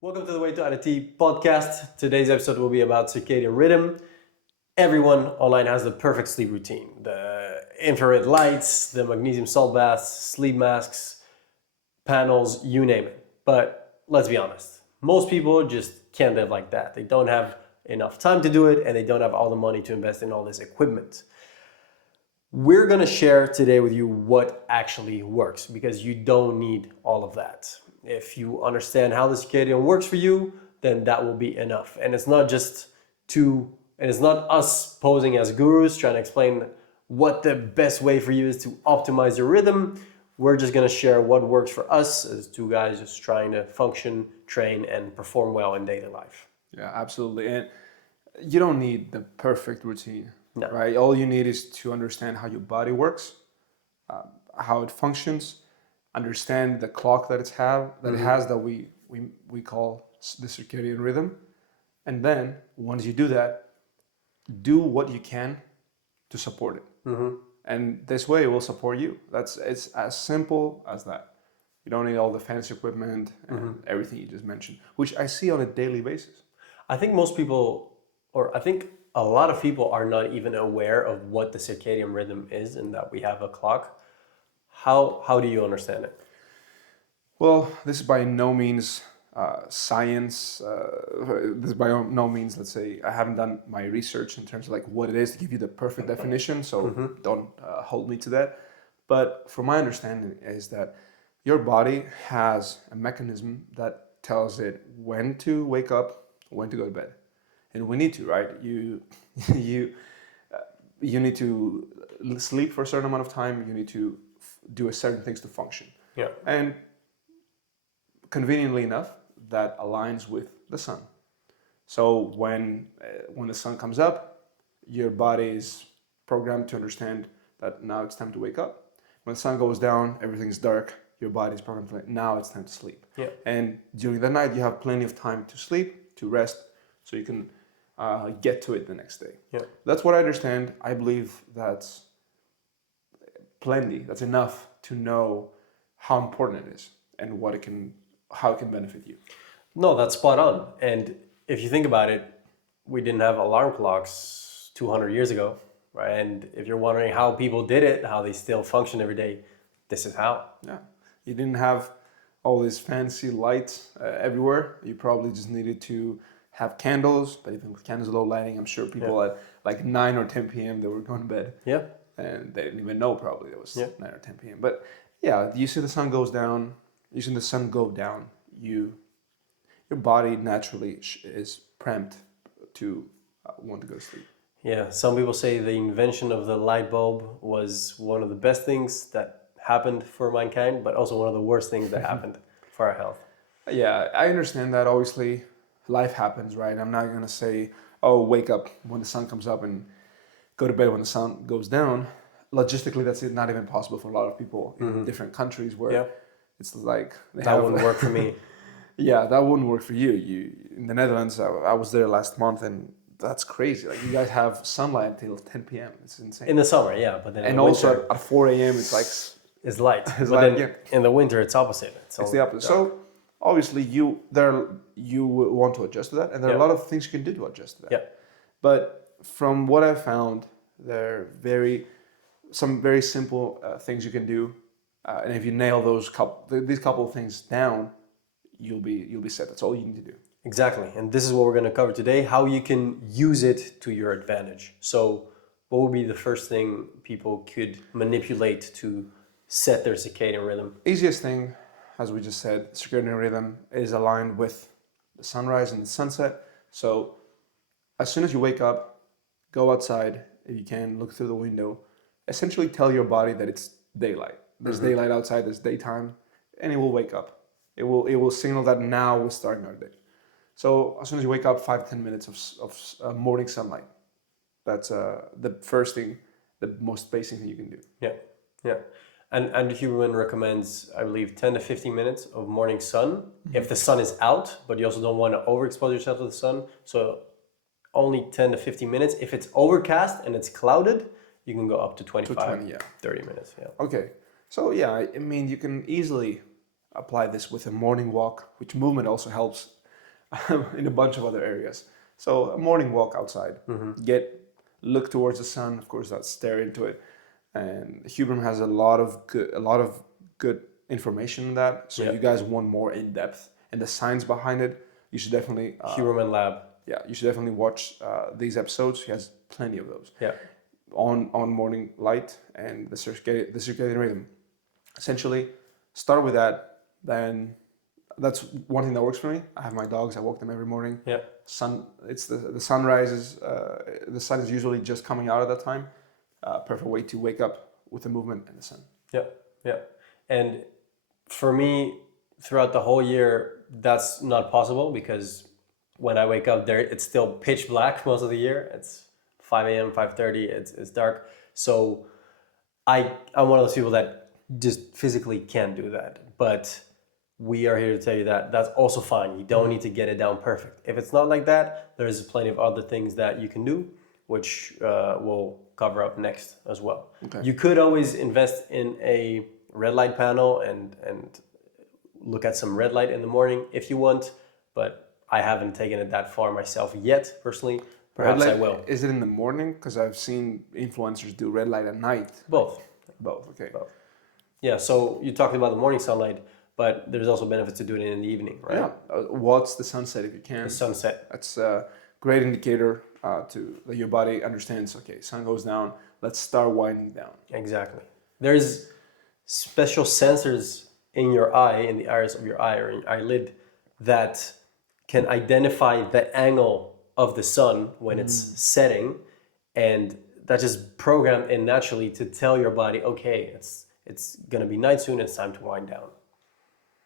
Welcome to the Way to Arete podcast. Today's episode will be about circadian rhythm. Everyone online has the perfect sleep routine. The infrared lights, the magnesium salt baths, sleep masks, panels, you name it. But let's be honest, most people just can't live like that. They don't have enough time to do it and they don't have all the money to invest in all this equipment. We're going to share today with you what actually works because you don't need all of that. If you understand how the circadian works for you, then that will be enough. And it's not us posing as gurus trying to explain what the best way for you is to optimize your rhythm. We're just going to share what works for us as two guys just trying to function, train, and perform well in daily life. Yeah, absolutely. And you don't need the perfect routine, No. right? All you need is to understand how your body works, how it functions, understand the clock that it has that we call the circadian rhythm. And then once you do that, do what you can to support it. And this way it will support you. It's as simple as that. You don't need all the fancy equipment and everything you just mentioned, which I see on a daily basis. I think most people, or I think a lot of people are not even aware of what the circadian rhythm is and that we have a clock. How do you understand it? Well, this is by no means science. This is by no means, let's say, I haven't done my research in terms of like what it is to give you the perfect definition, so don't hold me to that. But from my understanding is that your body has a mechanism that tells it when to wake up, when to go to bed. And we need to, right? You need to sleep for a certain amount of time. You need to do certain things to function. Yeah. And conveniently enough, that aligns with the sun. So when the sun comes up, your body is programmed to understand that now it's time to wake up. When the sun goes down, everything's dark. Your body is programmed to now it's time to sleep. Yeah. And during the night, you have plenty of time to sleep, to rest, so you can get to it the next day. Yeah. That's what I understand. I believe that's plenty. That's enough to know how important it is and how it can benefit you. No, that's spot on. And if you think about it, we didn't have alarm clocks 200 years ago, right? And if you're wondering how people did it, how they still function every day, this is how. Yeah. You didn't have all these fancy lights everywhere. You probably just needed to have candles, but even with candles low lighting, I'm sure people at like 9 or 10 p.m. they were going to bed. Yeah. And they didn't even know probably it was Yeah. 9 or 10 p.m. But yeah, you see the sun goes down, you see the sun go down, your body naturally is primed to want to go to sleep. Yeah. Some people say the invention of the light bulb was one of the best things that happened for mankind, but also one of the worst things that happened for our health. Yeah, I understand that. Obviously, life happens, right? I'm not going to say, oh, wake up when the sun comes up and go to bed when the sun goes down. Logistically, that's not even possible for a lot of people in different countries where it's like... That wouldn't work for me. Yeah, that wouldn't work for you. In the Netherlands, I was there last month and that's crazy. Like you guys have sunlight until 10 p.m. It's insane. In the summer, yeah. But then in And the also winter, at 4 a.m. it's like... it's light. It's But light, then in the winter, it's opposite. It's the opposite. So obviously you want to adjust to that, and there are a lot of things you can do to adjust to that. Yeah. But from what I've found, there are some very simple things you can do, and if you nail these couple of things down, you'll be set. That's all you need to do. Exactly. And this is what we're going to cover today, how you can use it to your advantage. So what would be the first thing people could manipulate to set their circadian rhythm? Easiest thing, as we just said, circadian rhythm is aligned with the sunrise and the sunset. So as soon as you wake up, go outside, if you can, look through the window, essentially tell your body that it's daylight. There's daylight outside, there's daytime, and it will wake up. It will signal that now we're starting our day. So as soon as you wake up, 5-10 minutes of morning sunlight. That's the first thing, the most basic thing you can do. Yeah, yeah. And Huberman recommends, I believe, 10 to 15 minutes of morning sun if the sun is out, but you also don't want to overexpose yourself to the sun. So only 10 to 15 minutes. If it's overcast and it's clouded, you can go up to 25, 30 minutes. Yeah. Okay. So yeah, I mean, you can easily apply this with a morning walk, which movement also helps in a bunch of other areas. So a morning walk outside, look towards the sun. Of course, that's stare into it. And Huberman has a lot of good information in that. So Yeah. you guys want more in depth and the science behind it, you should definitely Huberman Lab. yeah, you should definitely watch these episodes. He has plenty of those. Yeah. On morning light and the circadian rhythm. Essentially, start with that. Then that's one thing that works for me. I have my dogs. I walk them every morning. Yeah. It's the sun rises. The sun is usually just coming out at that time. Perfect way to wake up with the movement and the sun. Yeah. Yeah. And for me, throughout the whole year, that's not possible because when I wake up there, it's still pitch black most of the year. It's 5 a.m., 5:30. It's dark. So I'm one of those people that just physically can't do that. But we are here to tell you that that's also fine. You don't need to get it down perfect. If it's not like that, there's plenty of other things that you can do, which we'll cover up next as well. Okay. You could always invest in a red light panel and look at some red light in the morning if you want, but I haven't taken it that far myself yet, personally. Perhaps red light, I will. Is it in the morning? Because I've seen influencers do red light at night. Both. Both, okay. Both. Yeah, so you talked about the morning sunlight, but there's also benefits to doing it in the evening, right? Yeah. Watch the sunset if you can. The sunset. That's a great indicator to that your body understands, okay, sun goes down, let's start winding down. Exactly. There's special sensors in your eye, in the iris of your eye or in your eyelid, that can identify the angle of the sun when it's setting, and that's just programmed in naturally to tell your body, okay, it's gonna be night soon, it's time to wind down.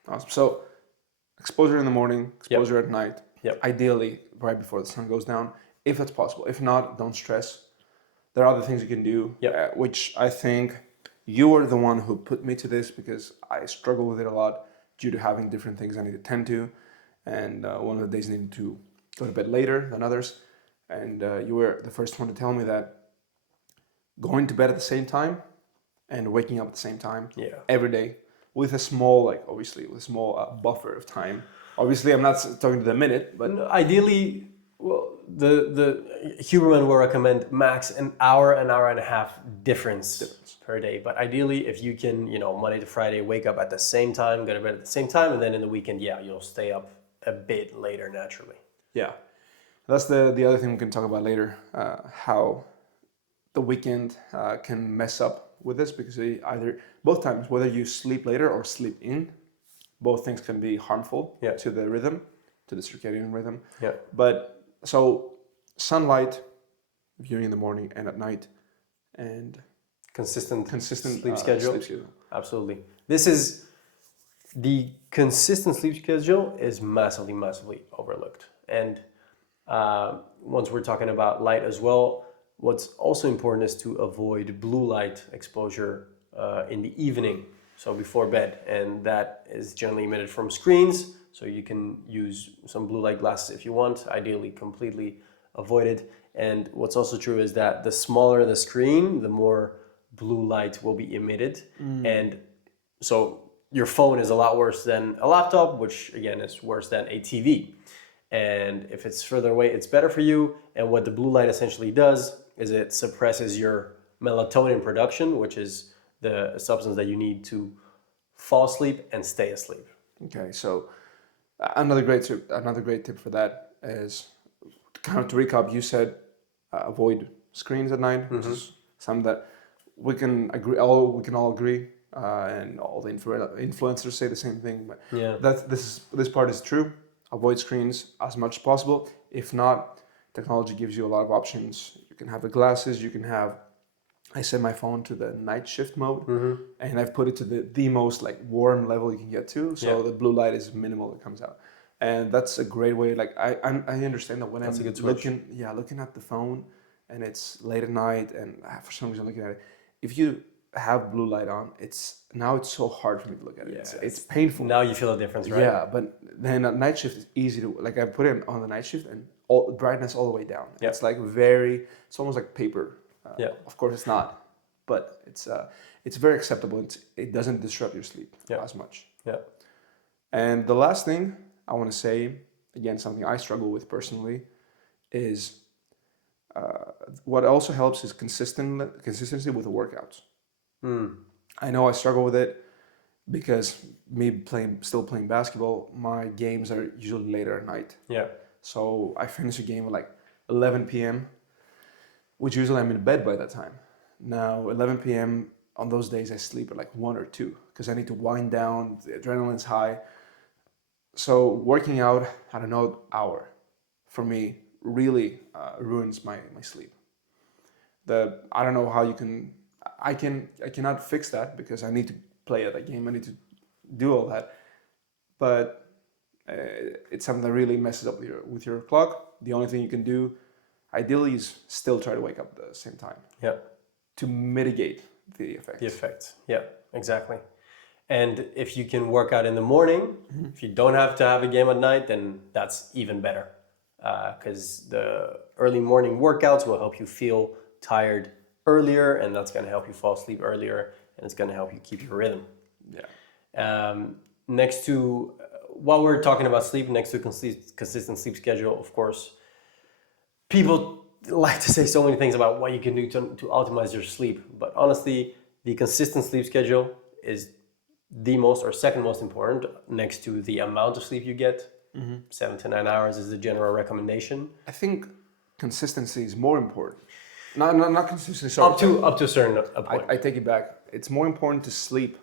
Awesome. So exposure in the morning, exposure at night. Yep. Ideally right before the sun goes down, if that's possible. If not, don't stress. There are other things you can do, which I think you were the one who put me to this because I struggle with it a lot due to having different things I need to tend to. And one of the days I needed to go to bed later than others. And you were the first one to tell me that going to bed at the same time and waking up at the same time every day with a small, with a small buffer of time. Obviously, I'm not talking to the minute, but no, ideally, well, the Huberman will recommend max an hour and a half difference per day. But ideally, if you can, Monday to Friday, wake up at the same time, go to bed at the same time, and then in the weekend, you'll stay up a bit later naturally. Yeah, that's the other thing we can talk about later. How the weekend can mess up with this because both times, whether you sleep later or sleep in, both things can be harmful to the rhythm, to the circadian rhythm. Yeah. But so sunlight, viewing in the morning and at night, and consistent sleep schedule. Absolutely. This is the consistent sleep schedule is massively overlooked. And once we're talking about light as well, what's also important is to avoid blue light exposure in the evening, so before bed. And that is generally emitted from screens, so you can use some blue light glasses if you want, ideally completely avoid it. And what's also true is that the smaller the screen, the more blue light will be emitted. And so your phone is a lot worse than a laptop, which again is worse than a TV. And if it's further away, it's better for you. And what the blue light essentially does is it suppresses your melatonin production, which is the substance that you need to fall asleep and stay asleep. Okay, so another great tip for that is kind of to recap. You said avoid screens at night, which is something that we can all agree, and all the influencers say the same thing. But this part is true. Avoid screens as much as possible. If not, technology gives you a lot of options. You can have the glasses. You can have. I set my phone to the night shift mode, and I've put it to the most warm level you can get to. So the blue light is minimal that comes out, and that's a great way. I understand that when I'm looking at the phone, and it's late at night, and for some reason looking at it, if you have blue light on, it's so hard for me to look at it. Yeah, it's painful. Now you feel the difference, right? Yeah, but then at night shift is easy to I put it on the night shift and all brightness all the way down. Yeah. It's it's almost like paper. Of course it's not, but it's very acceptable. It doesn't disrupt your sleep as much. Yeah. And the last thing I want to say again, something I struggle with personally, is what also helps is consistency with the workouts. I know I struggle with it because still playing basketball, my games are usually later at night. Yeah. So I finish a game at like 11 p.m., which usually I'm in bed by that time. Now, 11 p.m. on those days, I sleep at like 1 or 2 because I need to wind down, the adrenaline's high. So working out at an odd hour for me really ruins my sleep. I don't know how you can, I cannot fix that because I need to play at that game, I need to do all that. But it's something that really messes up with your clock. The only thing you can do, ideally, is still try to wake up at the same time. Yeah. To mitigate the effects. The effects. Yeah, exactly. And if you can work out in the morning, if you don't have to have a game at night, then that's even better. Because the early morning workouts will help you feel tired earlier, and that's going to help you fall asleep earlier, and it's going to help you keep your rhythm. Yeah. Next to, while we're talking about sleep, next to consistent sleep schedule, of course, people like to say so many things about what you can do to optimize your sleep. But honestly, the consistent sleep schedule is the most or second most important next to the amount of sleep you get. 7 to 9 hours is the general recommendation. I think consistency is more important. Not consistency. Sorry, up to a certain point. I take it back. It's more important to sleep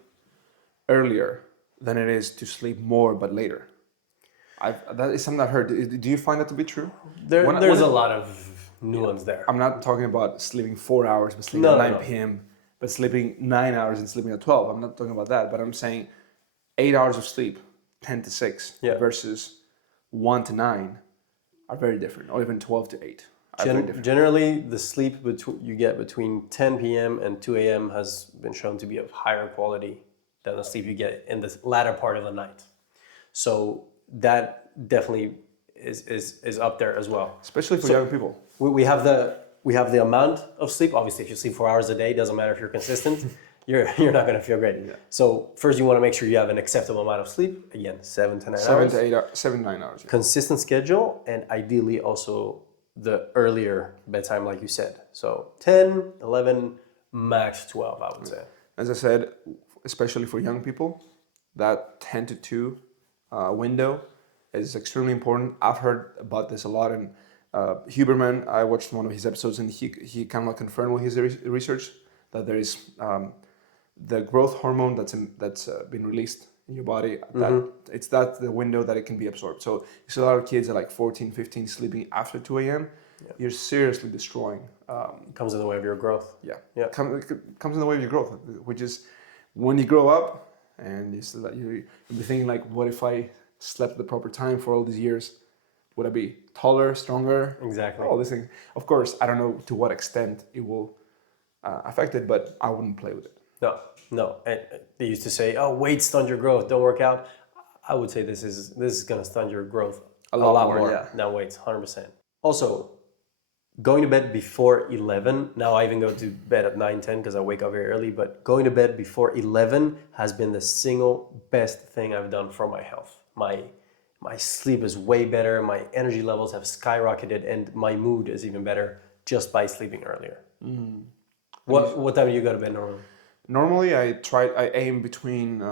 earlier than it is to sleep more but later. That is something I've heard. Do you find that to be true? There's a lot of nuance there. I'm not talking about sleeping 4 hours but sleeping at 9 p.m. but sleeping 9 hours and sleeping at 12. I'm not talking about that, but I'm saying 8 hours of sleep, 10 to 6 versus 1 to 9 are very different, or even 12 to 8. Generally, the sleep you get between 10 p.m. and 2 a.m. has been shown to be of higher quality than the sleep you get in the latter part of the night. So that definitely is up there as well. Especially for young people. We have the amount of sleep. Obviously, if you sleep 4 hours a day, it doesn't matter if you're consistent. You're not going to feel great. Yeah. So first, you want to make sure you have an acceptable amount of sleep. Again, 7 to 9 hours. 7 to 9 hours. Yeah. Consistent schedule, and ideally also the earlier bedtime, like you said. So 10, 11, max 12, I would say. As I said, especially for young people, that 10 to 2 window is extremely important. I've heard about this a lot, and Huberman, I watched one of his episodes, and he kind of confirmed with his research that there is the growth hormone that's been released in your body. It's the window that it can be absorbed. So you see a lot of kids at like 14, 15 sleeping after 2 a.m. Yeah. You're seriously destroying. It comes in the way of your growth. Yeah. Comes in the way of your growth, which is when you grow up and you'll be thinking like, what if I slept at the proper time for all these years? Would I be taller, stronger? Exactly. All these things. Of course, I don't know to what extent it will affect it, but I wouldn't play with it. No. They used to say, "Oh, weight stuns your growth. Don't work out." I would say this is going to stun your growth a lot more than weights, 100%. Also, going to bed before 11. Now I even go to bed at 9, 10 because I wake up very early. But going to bed before 11 has been the single best thing I've done for my health. My sleep is way better. My energy levels have skyrocketed, and my mood is even better just by sleeping earlier. What time do you go to bed normally? Normally, I aim between,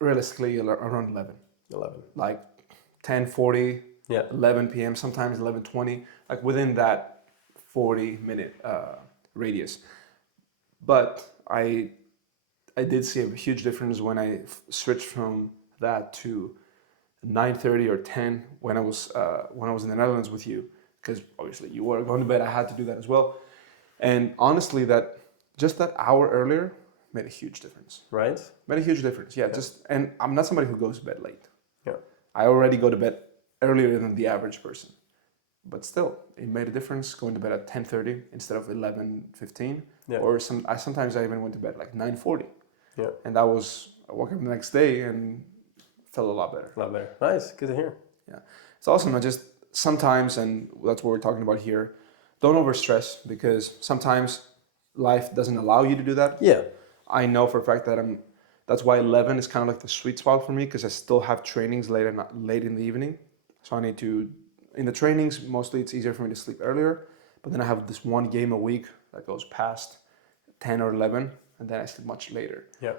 realistically, around 11. 11. Like 10:40, 11 p.m., sometimes 11:20, like within that 40-minute radius. But I did see a huge difference when I switched from that to 9:30 or 10 when I was in the Netherlands with you, because obviously you were going to bed. I had to do that as well, and honestly, just that hour earlier made a huge difference. Right? Made a huge difference. Yeah. And I'm not somebody who goes to bed late. Yeah. I already go to bed earlier than the average person, but still, it made a difference going to bed at 10:30 instead of 11:15. Yeah. Or sometimes I even went to bed like 9:40. Yeah. And I woke up the next day and felt a lot better. A lot better. Nice. Good to hear. Yeah. It's awesome. I just sometimes, and that's what we're talking about here, don't overstress, because sometimes life doesn't allow you to do that. Yeah. I know for a fact that that's why 11 is kind of like the sweet spot for me, because I still have trainings late in the evening. So I need to, in the trainings, mostly it's easier for me to sleep earlier. But then I have this one game a week that goes past 10 or 11, and then I sleep much later. Yeah.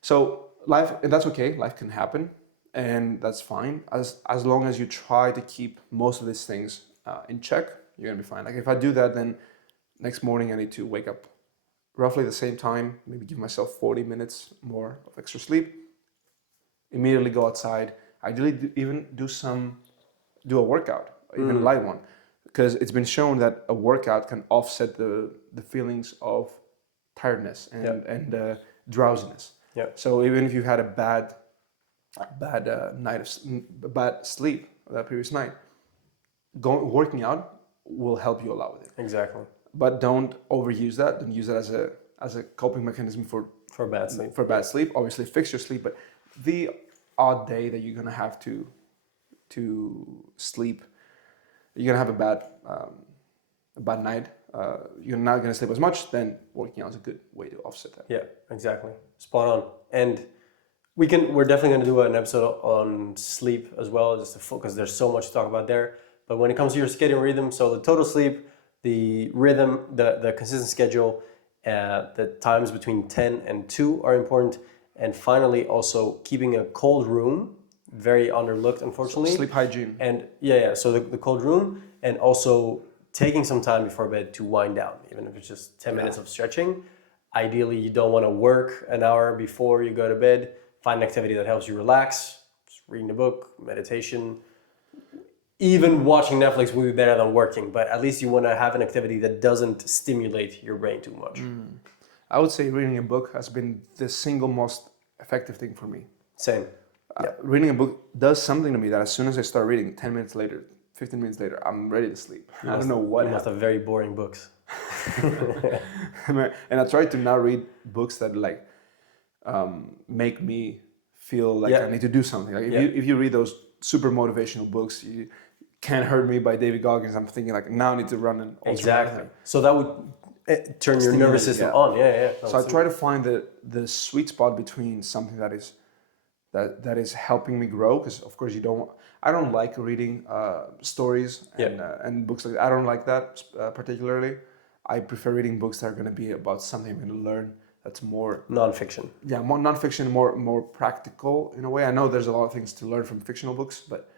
So life, and that's okay. Life can happen, and that's fine as long as you try to keep most of these things in check. You're gonna be fine. Like if I do that, then next morning I need to wake up roughly the same time. Maybe give myself 40 minutes more of extra sleep. Immediately go outside. Ideally, do a workout, even a light one, because it's been shown that a workout can offset the feelings of tiredness and drowsiness. Yeah. So even if you had a bad bad sleep that previous night, working out will help you a lot with it. Exactly. But don't overuse that. Don't use it as a coping mechanism for bad sleep. For bad sleep. Obviously, fix your sleep. But the odd day that you're gonna have to sleep, you're gonna have a bad night. You're not gonna sleep as much. Then working out is a good way to offset that. Yeah, exactly. Spot on. And we're definitely going to do an episode on sleep as well, just to focus. There's so much to talk about there. But when it comes to your circadian rhythm, so the total sleep, the rhythm, the consistent schedule, the times between 10 and 2 are important. And finally, also keeping a cold room, very underlooked, unfortunately. So sleep hygiene. And so the cold room, and also taking some time before bed to wind down, even if it's just 10 minutes of stretching. Ideally, you don't want to work an hour before you go to bed. Find an activity that helps you relax. Just reading a book, meditation. Even watching Netflix will be better than working, but at least you want to have an activity that doesn't stimulate your brain too much. I would say reading a book has been the single most effective thing for me. Same. Reading a book does something to me that as soon as I start reading, 10 minutes later, 15 minutes later, I'm ready to sleep. I don't know what You must have very boring books. And I try to now read books that make me feel like I need to do something. Like if you read those super motivational books, you Can't Hurt Me by David Goggins, I'm thinking like now I need to run an Exactly. So that would turn your nervous system on. So I try to find the sweet spot between something that is helping me grow, because of course I don't like reading stories and books like that. I don't like that particularly. I prefer reading books that are going to be about something I'm going to learn that's more non-fiction. Yeah, more non-fiction, more practical in a way. I know there's a lot of things to learn from fictional books, but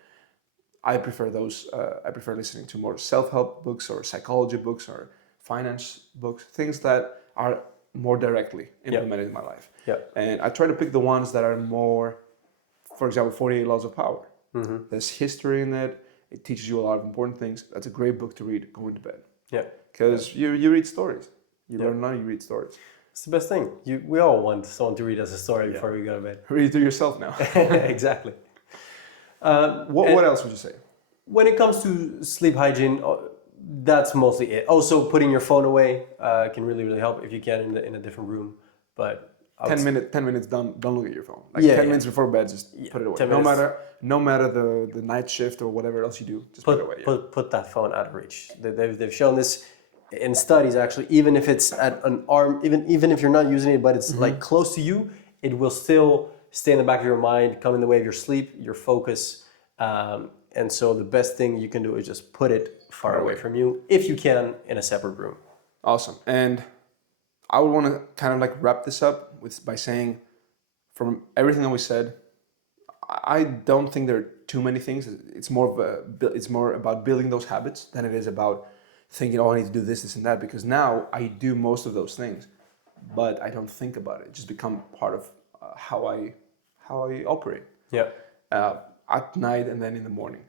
I prefer those. I prefer listening to more self-help books or psychology books or finance books, things that are more directly implemented in my life. Yeah. And I try to pick the ones that are more, for example, 48 Laws of Power. Mm-hmm. There's history in it. It teaches you a lot of important things. That's a great book to read going to bed. Yeah. Because you read stories. You learn money, you read stories. It's the best thing. We all want someone to read us a story before we go to bed. Read it to yourself now. Exactly. What else would you say? When it comes to sleep hygiene, that's mostly it. Also, putting your phone away can really, really help if you can in a different room. But 10 minutes, don't look at your phone. 10 minutes before bed, just put it away. No matter the night shift or whatever else you do, just put it away. Put that phone out of reach. They've shown this in studies actually. Even if it's at an arm, even if you're not using it, but it's like close to you, it will still stay in the back of your mind, come in the way of your sleep, your focus. And so the best thing you can do is just put it far away from you, if you can, in a separate room. Awesome. And I would want to kind of wrap this up by saying, from everything that we said, I don't think there are too many things. It's more about building those habits than it is about thinking, I need to do this, and that. Because now I do most of those things, but I don't think about it. It just become part of how I operate. Yeah. At night and then in the morning.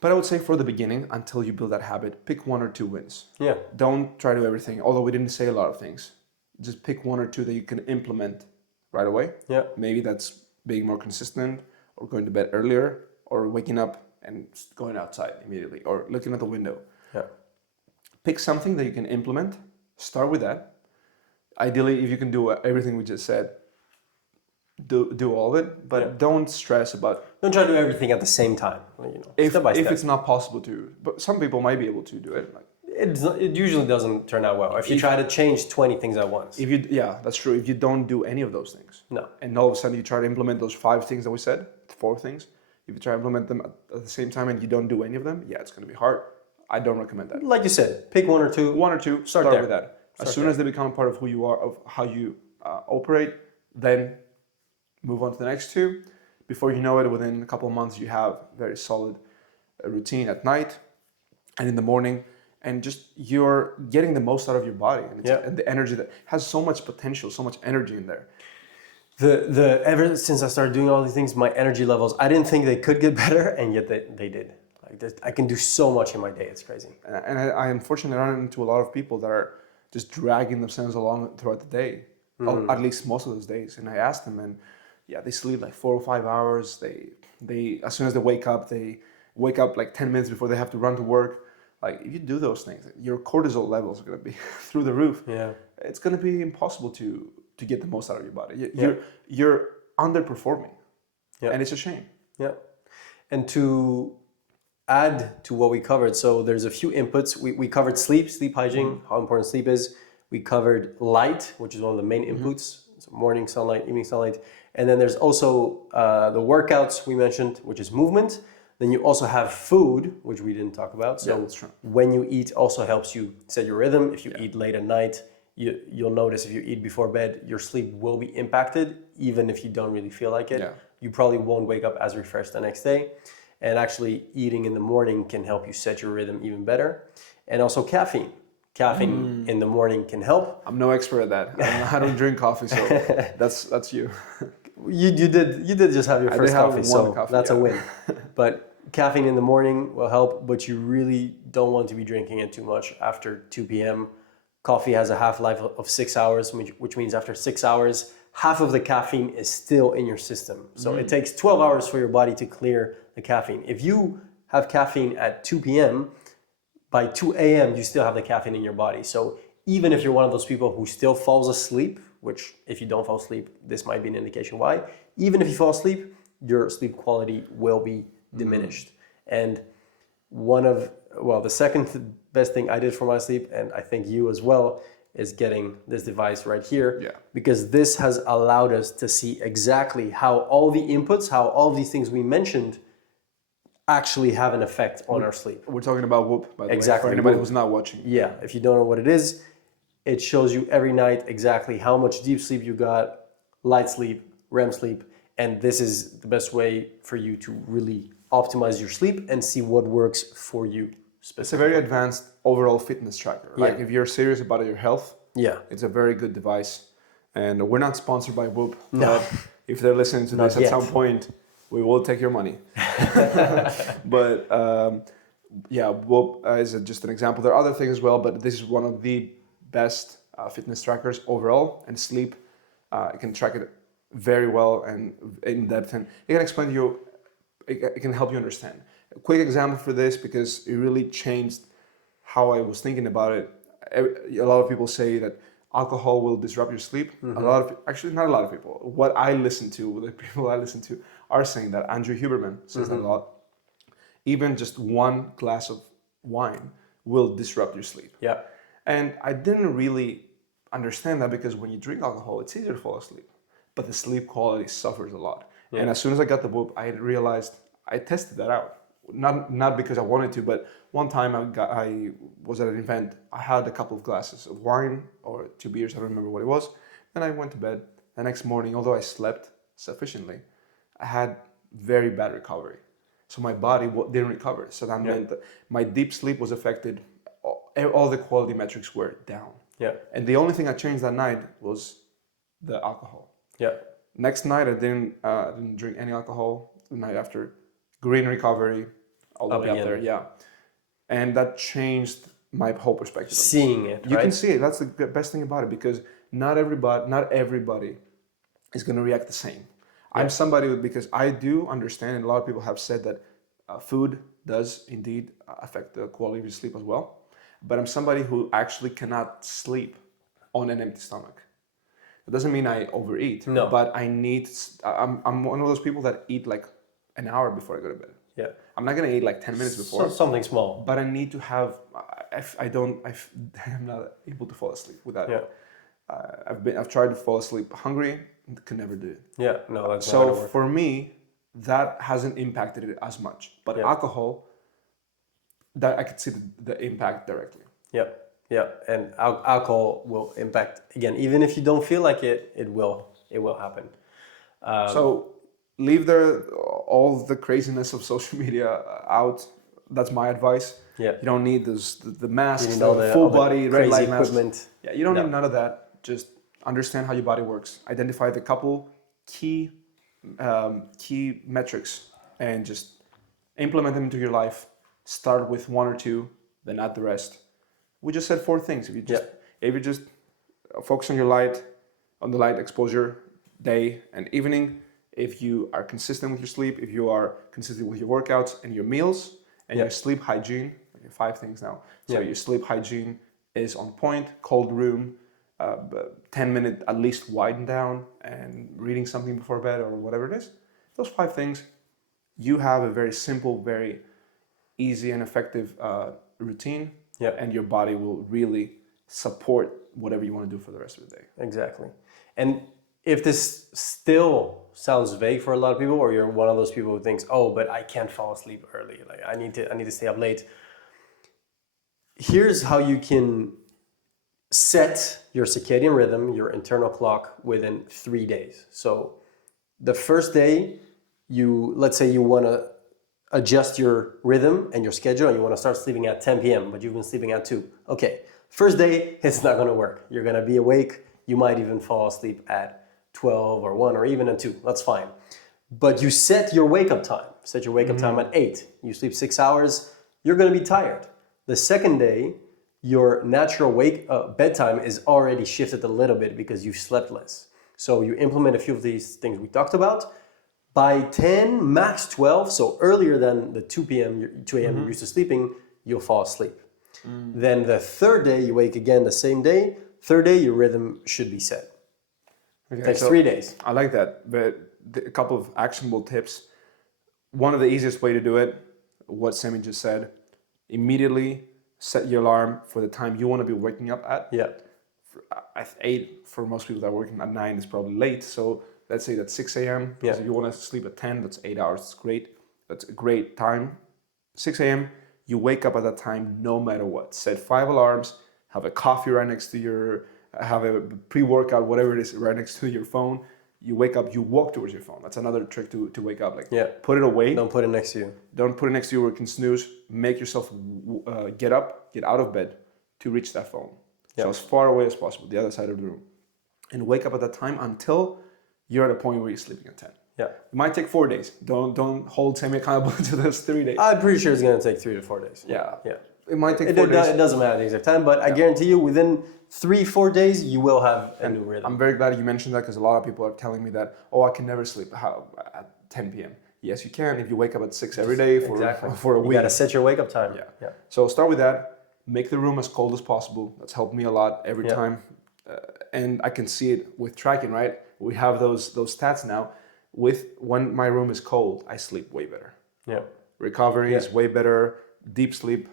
But I would say for the beginning, until you build that habit, pick 1 or 2 wins. Yeah. Don't try to do everything. Although we didn't say a lot of things, just pick 1 or 2 that you can implement right away. Yeah. Maybe that's being more consistent, or going to bed earlier, or waking up and going outside immediately, or looking at the window. Yeah. Pick something that you can implement. Start with that. Ideally, if you can do everything we just said, do all of it, but don't stress about. Don't try to do everything at the same time. Step by step. If it's not possible to, but some people might be able to do it. It usually doesn't turn out well if you try to change 20 things at once. That's true. If you don't do any of those things, and all of a sudden you try to implement those 5 things that we said, 4 things, If you try to implement them at the same time and you don't do any of them, yeah, it's going to be hard. I don't recommend that. Like you said, pick one or two. One or two, start with that. As soon as they become a part of who you are, of how you operate, then move on to the next two. Before you know it, within a couple of months, you have very solid routine at night and in the morning, and just you're getting the most out of your body and the energy that has so much potential, so much energy in there. Ever since I started doing all these things, my energy levels, I didn't think they could get better, and yet they did. Like I can do so much in my day. It's crazy. And I unfortunately run into a lot of people that are just dragging themselves along throughout the day, at least most of those days. And I asked them, and yeah, they sleep like 4 or 5 hours. They as soon as they wake up like 10 minutes before they have to run to work. Like if you do those things, your cortisol levels are gonna be through the roof. Yeah, it's gonna be impossible to get the most out of your body. You're underperforming. Yeah, and it's a shame. Yeah, and to add to what we covered, so there's a few inputs. We covered sleep hygiene, how important sleep is. We covered light, which is one of the main inputs, so morning sunlight, evening sunlight. And then there's also the workouts we mentioned, which is movement. Then you also have food, which we didn't talk about. So that's true. When you eat also helps you set your rhythm. If you eat late at night, you'll notice if you eat before bed, your sleep will be impacted, even if you don't really feel like it. Yeah. You probably won't wake up as refreshed the next day. And actually eating in the morning can help you set your rhythm even better. And also caffeine. Caffeine in the morning can help. I'm no expert at that. I don't drink coffee, so that's you. You did just have your first coffee, so that's a win. But caffeine in the morning will help, but you really don't want to be drinking it too much after 2 p.m. Coffee has a half-life of 6 hours, which means after 6 hours, half of the caffeine is still in your system. So it takes 12 hours for your body to clear the caffeine. If you have caffeine at 2 p.m., by 2 a.m., you still have the caffeine in your body. So even if you're one of those people who still falls asleep, which if you don't fall asleep, this might be an indication why, even if you fall asleep, your sleep quality will be diminished. And the second best thing I did for my sleep, and I think you as well, is getting this device right here. Yeah. Because this has allowed us to see exactly how all the inputs, how all these things we mentioned actually have an effect on our sleep. We're talking about Whoop, by the way, for anybody who's not watching. Yeah, if you don't know what it is, it shows you every night exactly how much deep sleep you got, light sleep, REM sleep, and this is the best way for you to really optimize your sleep and see what works for you specifically. It's a very advanced overall fitness tracker. Like if you're serious about your health, it's a very good device. And we're not sponsored by Whoop, but if they're listening to this at some point, we will take your money. But Whoop is just an example. There are other things as well, but this is one of the best fitness trackers overall. And sleep, it can track it very well and in depth, and it can explain to you, it can help you understand. A quick example for this, because it really changed how I was thinking about it. A lot of people say that alcohol will disrupt your sleep. Actually not a lot of people. What I listen to, the people I listen to are saying that. Andrew Huberman says that a lot. Even just one glass of wine will disrupt your sleep. Yeah. And I didn't really understand that, because when you drink alcohol, it's easier to fall asleep, but the sleep quality suffers a lot. Yeah. And as soon as I got the Whoop, I realized I tested that out. Not because I wanted to, but one time I was at an event. I had a couple of glasses of wine or 2 beers, I don't remember what it was, and I went to bed. The next morning, although I slept sufficiently, I had very bad recovery. So my body didn't recover. So that meant that my deep sleep was affected. All the quality metrics were down. Yeah. And the only thing I changed that night was the alcohol. Yeah. Next night, I didn't drink any alcohol. The night after, green recovery, all the way up there. Yeah. And that changed my whole perspective. Seeing it, you can see it. That's the best thing about it, because not everybody is going to react the same. Yeah. I'm somebody because I do understand, and a lot of people have said that food does indeed affect the quality of your sleep as well. But I'm somebody who actually cannot sleep on an empty stomach. It doesn't mean I overeat, but I'm one of those people that eat like an hour before I go to bed. Yeah. I'm not going to eat like 10 minutes before. Something small. But I need to have, I'm not able to fall asleep without it. I've tried to fall asleep hungry, could never do it. Yeah, no, that's not gonna work. For me, that hasn't impacted it as much. But alcohol, that I could see the impact directly. Yeah, and alcohol will impact again. Even if you don't feel like it, it will happen. So leave all the craziness of social media out. That's my advice. Yeah, you don't need the masks, all the full body red light equipment. Masks. Yeah, you don't need none of that. Just understand how your body works. Identify the couple key metrics and just implement them into your life. Start with one or two, then add the rest. We just said 4 things. If you just focus on the light exposure, day and evening. If you are consistent with your sleep, if you are consistent with your workouts and your meals and your sleep hygiene, okay, 5 things now. So your sleep hygiene is on point, cold room, 10-minute at least wind down and reading something before bed or whatever it is. Those 5 things, you have a very simple, very easy and effective routine, and your body will really support whatever you want to do for the rest of the day. Exactly. And if this still sounds vague for a lot of people, or you're one of those people who thinks, oh, but I can't fall asleep early, like I need to stay up late. Here's how you can set your circadian rhythm, your internal clock, within 3 days. So the first day, let's say you want to adjust your rhythm and your schedule and you want to start sleeping at 10 p.m., but you've been sleeping at 2. Okay, first day, it's not going to work. You're going to be awake. You might even fall asleep at 12 or 1 or even at 2. That's fine. But you set your wake-up time. Set your wake-up time at 8. You sleep 6 hours. You're going to be tired. The second day, your natural bedtime is already shifted a little bit because you've slept less. So you implement a few of these things we talked about. By 10, max 12, so earlier than the 2 a.m. you're used to sleeping, you'll fall asleep. Then the third day, you wake again the same day. Third day, your rhythm should be set. Okay, takes 3 days. I like that, but a couple of actionable tips. One of the easiest way to do it, what Sami just said, immediately set your alarm for the time you want to be waking up at. Yeah. At 8, for most people that are working at 9 is probably late. So let's say that's 6 a.m. Because if you want to sleep at 10, that's 8 hours. It's great. That's a great time. 6 a.m., you wake up at that time no matter what. Set 5 alarms, have a coffee right next to have a pre-workout, whatever it is, right next to your phone. You wake up, you walk towards your phone. That's another trick to wake up. Put it away. Don't put it next to you. Don't put it next to you where you can snooze. Make yourself get up, get out of bed to reach that phone. So as far away as possible, the other side of the room. And wake up at that time until you're at a point where you're sleeping at 10. Yeah. It might take 4 days. Don't hold Sami accountable to those 3 days. I'm pretty sure it's going to take 3 to 4 days. Yeah. Yeah. It might take 4 days. It doesn't matter the exact time, but I guarantee you within 3-4 days, you will have a new rhythm. I'm very glad you mentioned that because a lot of people are telling me that, I can never sleep at 10 p.m. Yes, you can if you wake up at 6 every day for a week. You got to set your wake up time. Yeah. So start with that. Make the room as cold as possible. That's helped me a lot every time. And I can see it with tracking, right? We have those stats now. When my room is cold, I sleep way better. Yeah. Recovery is way better. Deep sleep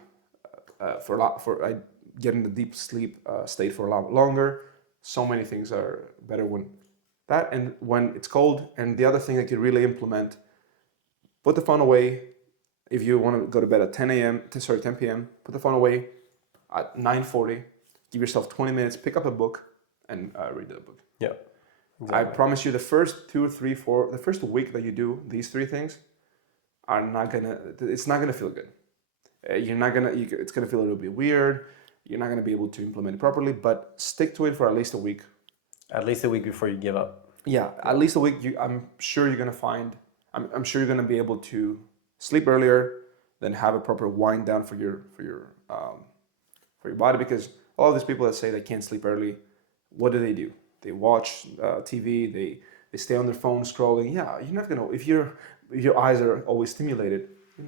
I get in the deep sleep state for a lot longer. So many things are better when it's cold. And the other thing that you really implement, put the phone away. If you want to go to bed at 10 p.m., put the phone away at 9:40. Give yourself 20 minutes, pick up a book and read the book. Yeah. Exactly. I promise you the first 2, 3, 4, the first week that you do these 3 things it's not gonna feel good. It's gonna feel a little bit weird. You're not gonna be able to implement it properly, but stick to it for at least a week. At least a week before you give up. Yeah, at least a week. I'm sure you're gonna be able to sleep earlier, then have a proper wind down for your body. Because all of these people that say they can't sleep early, what do? They watch TV. They stay on their phone scrolling. Yeah, you're not gonna if your eyes are always stimulated. You're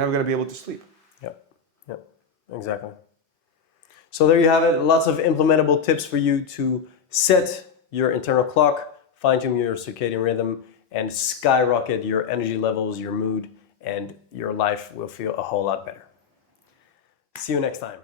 never gonna be able to sleep. Yeah, exactly. So there you have it. Lots of implementable tips for you to set your internal clock, fine-tune your circadian rhythm, and skyrocket your energy levels, your mood, and your life will feel a whole lot better. See you next time.